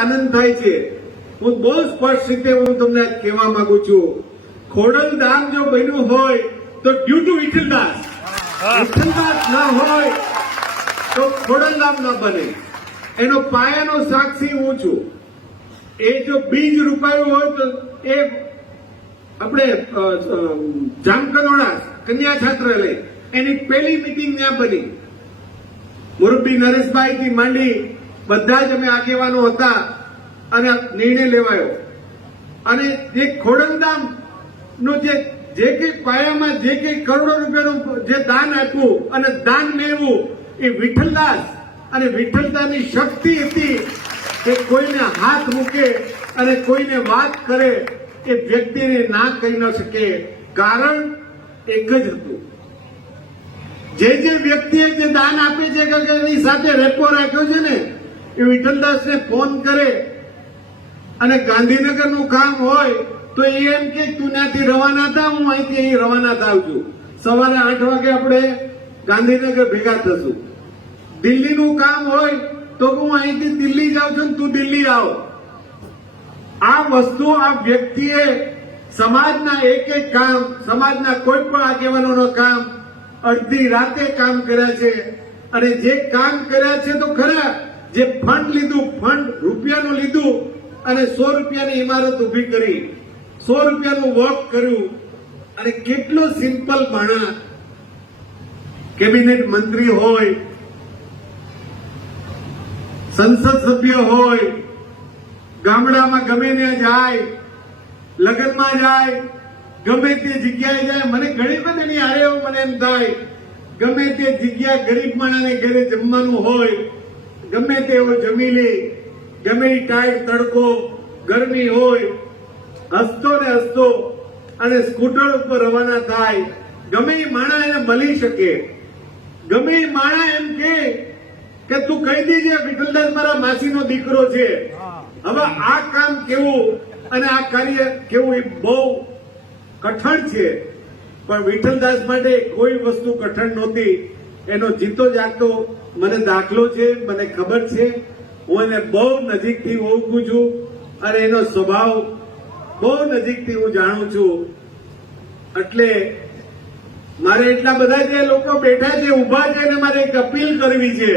આનંદ થાય છે. હું બહુ સ્પષ્ટ રીતે હું તમને કહેવા માંગુ છું, ખોડલધામ જો બન્યું હોય તો ડ્યુ ટુ વિઠ્ઠલદાસ. વિઠ્ઠલદાસ ના હોય તો ખોડલધામ ન બને. એનો પાયાનો સાક્ષી હું છું. એ જો બીજ રૂપાયું હોય તો એ આપણે જામકંડોળા કન્યા છાત્રાલય એની પહેલી મીટિંગ ત્યાં બની. મુરબ્બી નરેશભાઈ થી માંડી બધા જ અમે આગેવાનો હતા અને નિર્ણય લેવાયો. અને જે ખોડલધામ નું જે કઈ પાયામાં જે કઈ કરોડો રૂપિયાનું જે દાન આપ્યું અને દાન મેળવું એ વિઠ્ઠલદાસ અને વિઠ્ઠલદાસની શક્તિ હતી કે કોઈને હાથ મૂકે અને કોઈને વાત કરે એ વ્યક્તિને ના કહી ન શકે. કારણ એક જ હતું, જે વ્યક્તિએ જે દાન આપે છે કે એની સાથે રેપો રાખ્યો છે ને એ વિઠ્ઠલદાસને ફોન કરે અને ગાંધીનગરનું કામ હોય તો એ એમ કે તું ત્યાંથી રવાના થા, હું અહીંથી અહીં રવાના થાવ છું. સવારે 8 વાગે આપણે ગાંધીનગર ભેગા થશું. દિલ્હીનું કામ હોય તો હું અહીંથી દિલ્હી જાઉં છું, તું દિલ્હી આવ. આ વસ્તુ આ વ્યક્તિએ સમાજના એક કામ, સમાજના કોઈ પણ આગેવાનોનો કામ અડધી રાતે કામ કર્યા છે. અને જે કામ કર્યા છે તો ખરા, જે ફંડ લીધું, ફંડ રૂપિયાનું લીધું અને 100 રૂપિયાની ઇમારત ઉભી કરી, 100 રૂપિયાનું વર્ક કર્યું. અને કેટલો સિમ્પલ માણસ, કેબિનેટ મંત્રી હોય, સંસદ સભ્ય હોય, ગામડામાં ગમે ત્યાં જાય, લગ્નમાં જાય, ગમે તે જગ્યાએ જાય. મને ઘણી બધી આરે મને એમ થાય, ગમે તે જગ્યા ગરીબ માણસને ઘરે જમવાનું હોય, ગમે તેવો જમી લે, ગમે એ ટાઈટ તડકો ગરમી હોય, હસતો ને હસતો અને સ્કૂટર ઉપર રવાના થાય. ગમે એ માણસ એને મળી શકે, ગમે એ માણસ એમ કે તું કહી દેજે વિઠ્ઠલદાસ મારા માસીનો દીકરો છે. હવે આ કામ કેવું અને આ કાર્ય કેવું એ બહુ કઠણ છે, પણ વિઠ્ઠલદાસ માટે કોઈ વસ્તુ કઠણ નહોતી. એનો જીતો જાગતો મને દાખલો છે, મને ખબર છે. હું એને બહુ નજીકથી ઓળખું છું અને એનો સ્વભાવ બહુ નજીકથી હું જાણું છું. એટલે મારે એટલા બધા જે લોકો બેઠા છે, ઉભા છે, અને મારે એક અપીલ કરવી છે